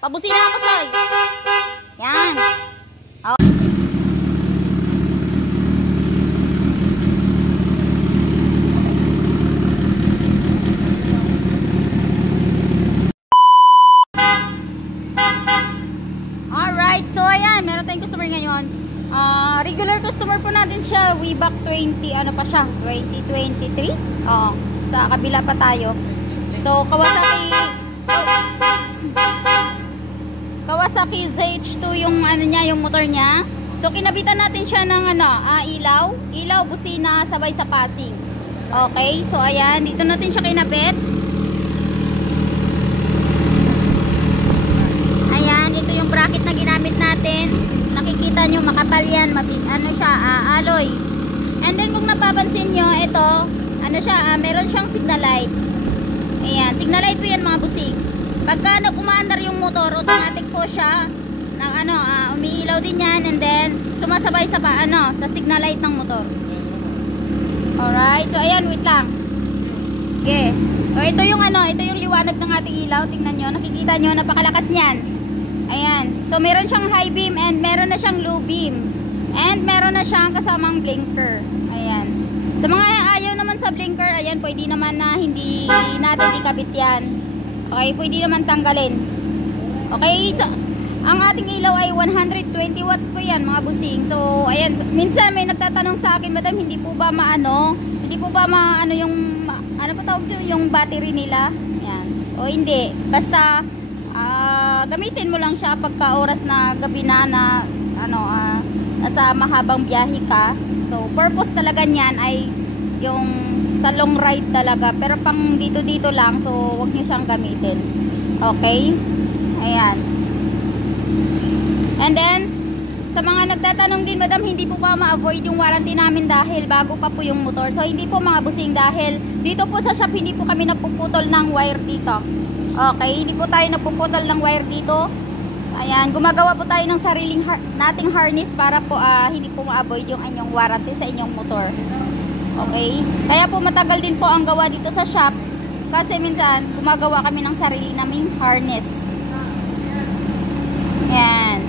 Pabusin na ako, Soy. Yan. Oh. Alright, so ayan, meron tayong customer ngayon. Regular customer po natin siya way back 20, ano pa siya, 2023. Oo, sa kabila pa tayo. So, Kawasaki ZH2 yung ano niya, yung motor niya. So, kinabitan natin siya ng ano, ilaw, busina, sabay sa passing. Okay, so ayan, dito natin siya kinabit. Ayan, ito yung bracket na ginamit natin. Nakikita nyo, makapal yan, ano siya, alloy. And then kung napapansin nyo, ito, ano siya, meron siyang signal light. Ayan, signal light po yan mga busing. Pagka nag-umaandar yung motor, automatic po siya ng ano, umiilaw din yan, and then sumasabay sa sa signal light ng motor. Alright, so ayan, wait lang. Okay. So ito yung ito yung liwanag ng ating ilaw. Tingnan nyo, nakikita nyo, napakalakas niyan. Ayan. So meron siyang high beam and meron na siyang low beam. And meron na siyang kasamang blinker. Ayan. Sa mga ayaw naman sa blinker, ayan, pwede naman na hindi natin ikabit yan. Okay, pwede naman tanggalin. Okay, so ang ating ilaw ay 120 watts po yan mga busing. So, ayan, minsan may nagtatanong sa akin, madam, hindi po ba maano yung, ano pa tawag yun, yung battery nila? Ayan. O hindi, basta gamitin mo lang siya pagka oras na gabi na nasa mahabang biyahe ka. So, purpose talaga niyan ay yung sa long ride talaga. Pero pang dito lang, so wag nyo siyang gamitin. Okay? Ayan. And then, sa mga nagtatanong din, madam, hindi po ba ma-avoid yung warranty namin dahil bago pa po yung motor? So, hindi po mga busing dahil dito po sa shop, hindi po kami nagpuputol ng wire dito. Okay? Hindi po tayo nagpuputol ng wire dito. Ayan. Gumagawa po tayo ng sariling nating harness para po hindi po ma-avoid yung inyong warranty sa inyong motor. Okay? Kaya po matagal din po ang gawa dito sa shop kasi minsan gumagawa kami ng sarili naming harness. Yan.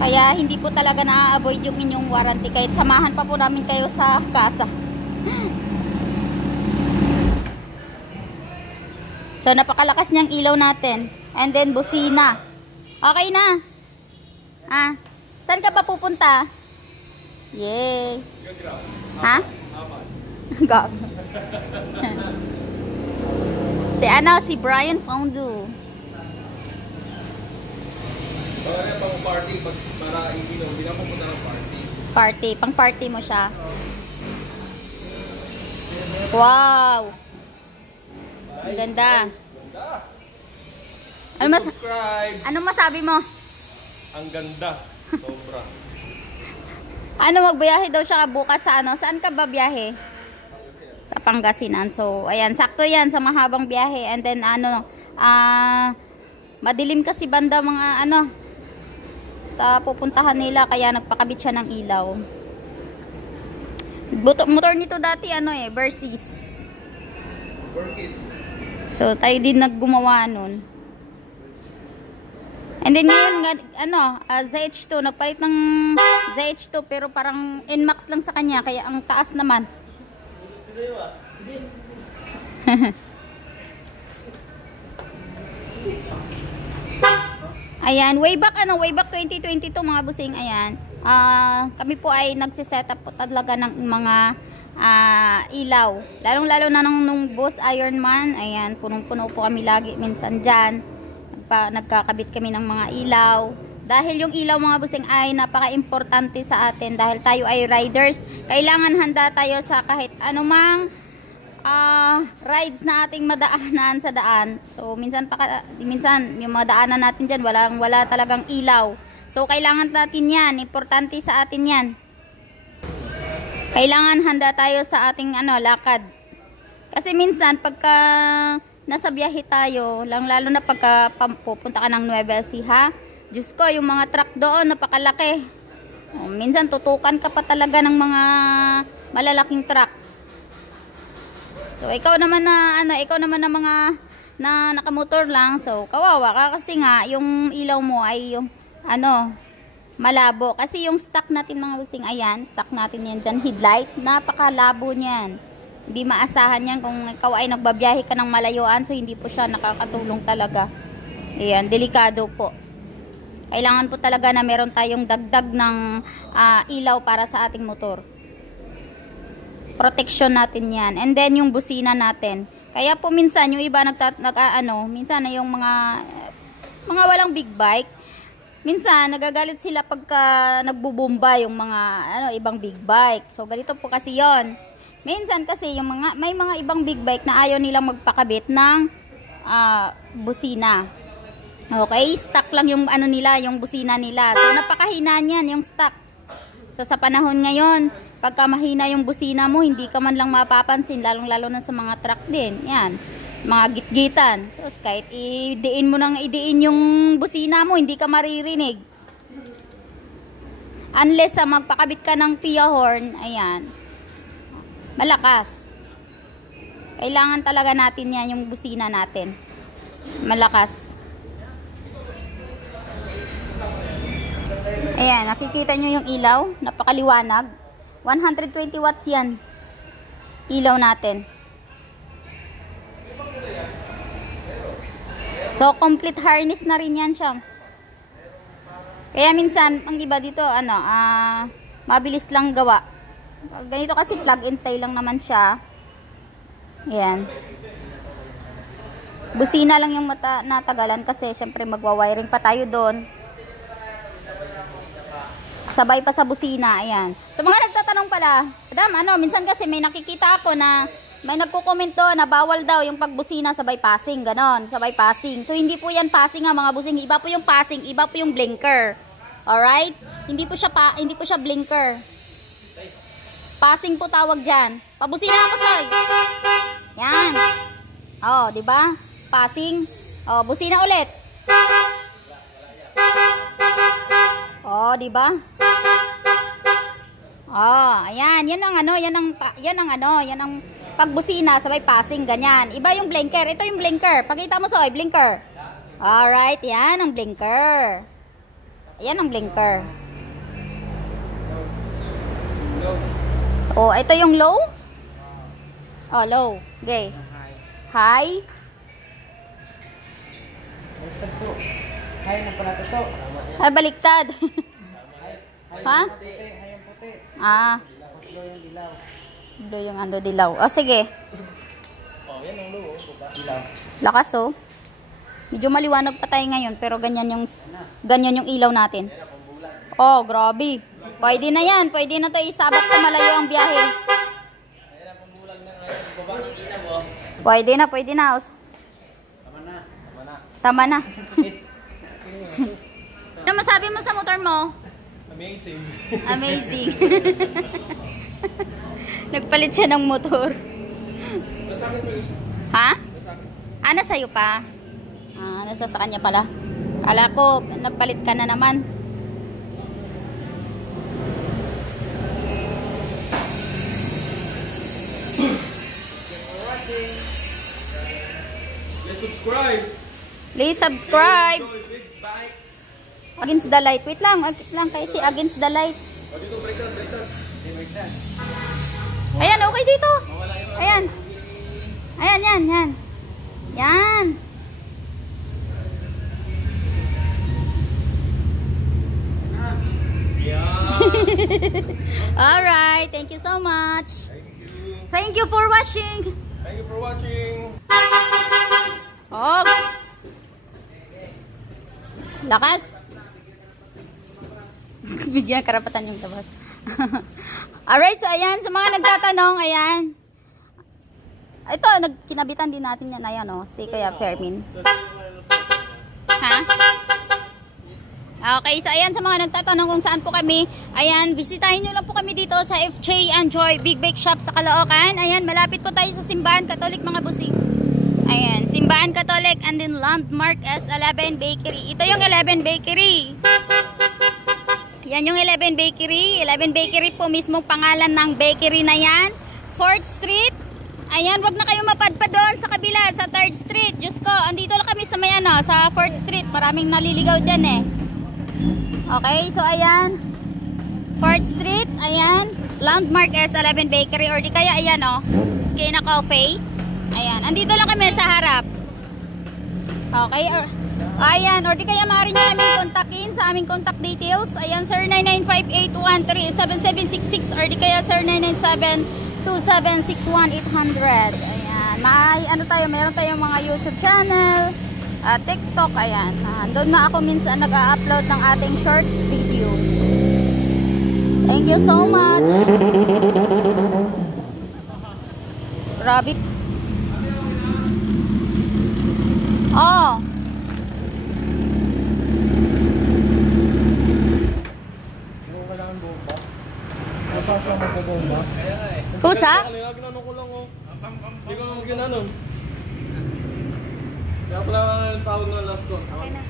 Kaya hindi po talaga na-avoid yung inyong warranty kahit samahan pa po namin kayo sa kasa. So napakalakas niyang ilaw natin. And then busina. Okay na. Saan ka pa pupunta? Yay. Ha? Gab. Si Brian Fondu. Pang party, para ilaw, hindi na pupunta ng party. Pang party mo siya. Wow. Ang ganda. Ano masabi mo? Ang ganda. Sobra. Magbiyahe daw siya bukas sa saan ka ba biyahe? Sa Pangasinan. So, ayan, sakto yan sa mahabang biyahe. And then, madilim kasi banda mga sa pupuntahan nila, kaya nagpakabit siya ng ilaw. Motor nito dati, Versys. So, tayo din naggumawa nun. And then ngayon, ZH2, nagpalit ng ZH2 pero parang NMAX lang sa kanya, kaya ang taas naman. Ayan, way back 2022 mga busing, ayan. Kami po ay nagsiset up po talaga ng mga ilaw. Lalong-lalo na nung Boss Ironman, ayan, punong-puno po kami lagi minsan dyan. Nagkakabit kami ng mga ilaw. Dahil yung ilaw mga busing ay napaka-importante sa atin dahil tayo ay riders. Kailangan handa tayo sa kahit anumang rides na ating madaanan sa daan. So minsan yung mga daanan natin dyan wala talagang ilaw. So kailangan natin yan, importante sa atin yan. Kailangan handa tayo sa ating lakad. Kasi minsan pagka nasa biyahe tayo, lalo na pagka pupunta ka ng Nueva Ecija, Diyos ko, yung mga truck doon napakalaki. Minsan tutukan ka pa talaga ng mga malalaking truck. So ikaw naman na mga na nakamotor lang. So, kawawa ka kasi nga, yung ilaw mo ay yung, malabo. Kasi yung stock natin mga busing, ayan, stock natin yan dyan, headlight, napakalabo niyan. Hindi maasahan yan kung ikaw ay nagbabiyahe ka ng malayuan, so hindi po siya nakakatulong talaga. Ayan, delikado po. Kailangan po talaga na meron tayong dagdag ng ilaw para sa ating motor. Protection natin yan. And then yung busina natin. Kaya po minsan yung iba minsan na yung mga walang big bike, minsan nagagalit sila pagka nagbubomba yung mga ibang big bike. So ganito po kasi yon. Minsan kasi yung may mga ibang big bike na ayaw nilang magpakabit ng busina. Okay, stock lang yung yung busina nila. So napakahina niyan yung stock. So sa panahon ngayon, pagka mahina yung busina mo, hindi ka man lang mapapansin, lalong-lalo na sa mga truck din. Yan, mga gitgitan. So kahit idiin yung busina mo, hindi ka maririnig. Unless magpakabit ka ng Pia horn, ayan, malakas. Kailangan talaga natin yan, yung busina natin. Malakas. Ayan, nakikita nyo yung ilaw, napakaliwanag. 120 watts yan. Ilaw natin. So, complete harness na rin yan siya. Kaya minsan, ang iba dito, mabilis lang gawa. Ganito kasi plug and play lang naman siya. Ayan. Busina lang yung natagalan kasi syempre magwa-wiring pa tayo doon. Sabay pa sa busina, ayan. Sa mga nagtatanong pala, Madam, minsan kasi may nakikita ako na may nagko-komento na bawal daw yung pagbusina sabay passing, ganon, sabay passing. So hindi po yan passing mga busing, iba po yung passing, iba po yung blinker. Alright? Hindi po siya blinker. Passing po tawag diyan. Pabusina ako, Soy. Yan. Oh, 'di ba? Passing. Oh, busina ulit. Oh, 'di ba? Oh, ayan, yan ang pagbusina sabay passing ganyan. Iba yung blinker. Ito yung blinker. Pakita mo, Soy, blinker. All right, yan ang blinker. Ayan ang blinker. Oh, ito yung low. Oh, low. Okay. High. High na pala ito. Ay, baliktad. Ha? Blue yung dilaw. Oh, sige. Oh, yan ang low, dilaw. Lakas, oh. Medyo maliwanag pa tayo ngayon, pero ganyan yung ilaw natin. Oh, grabe. Pwede na yan. Pwede na tayo isabak sa malayo ang biyahe. Pwede na. Tama na. Ano masabi mo sa motor mo? Amazing. Amazing. Nagpalit siya ng motor. Ha? Nasa iyo pa? Nasa sa kanya pala. Kala ko, nagpalit ka na naman. Please subscribe. Against the light. Wait lang kasi against the light. Ayan, okay dito. Ayan. Yan. Alright, thank you so much. Thank you for watching. Oh. Lakas. Bigyan karapatan yung tabas. Alright, so ayan, sa mga nagtatanong, ayan. Ito, kinabitan din natin yan, ayan, si Kuya Fermin. Ha? Okay, so ayan, sa mga nagtatanong kung saan po kami, ayan, bisitahin nyo lang po kami dito sa FJ Enjoy Big Bake Shop sa Caloocan. Ayan, malapit po tayo sa Simbahan Catholic, mga busing. Ayan, Simbahan Catholic and then landmark S11 Bakery. Ito yung 11 Bakery. Yan yung 11 Bakery. 11 Bakery po mismo pangalan ng bakery na yan. 4th Street. Ayan, wag na kayo mapadpa doon sa kabila, sa 3rd Street. Diyos ko, andito lang kami sa may ano, sa 4th Street. Maraming naliligaw dyan eh. Okay, so ayan. 4th Street, ayan. Landmark S11 Bakery or di kaya ayan oh, Skena Coffee. Ayan, andito lang kami sa harap. Okay, ayan, or di kaya maaari nyo namin kontakin sa aming contact details. Ayan, sir, 995-813-7766 or di kaya sir, 997-2761800. Ayan, ano tayo, meron tayong mga YouTube channel, TikTok, ayan. Doon na ako minsan nag-upload ng ating shorts video. Thank you so much. Grabe. Oh. Kailangan bomba. Masasya mo po bomba. Kusa? Ginanong ko lang oh. Hindi ko naman ginanong. Kaya pala ang tawag ng last call. Okay na.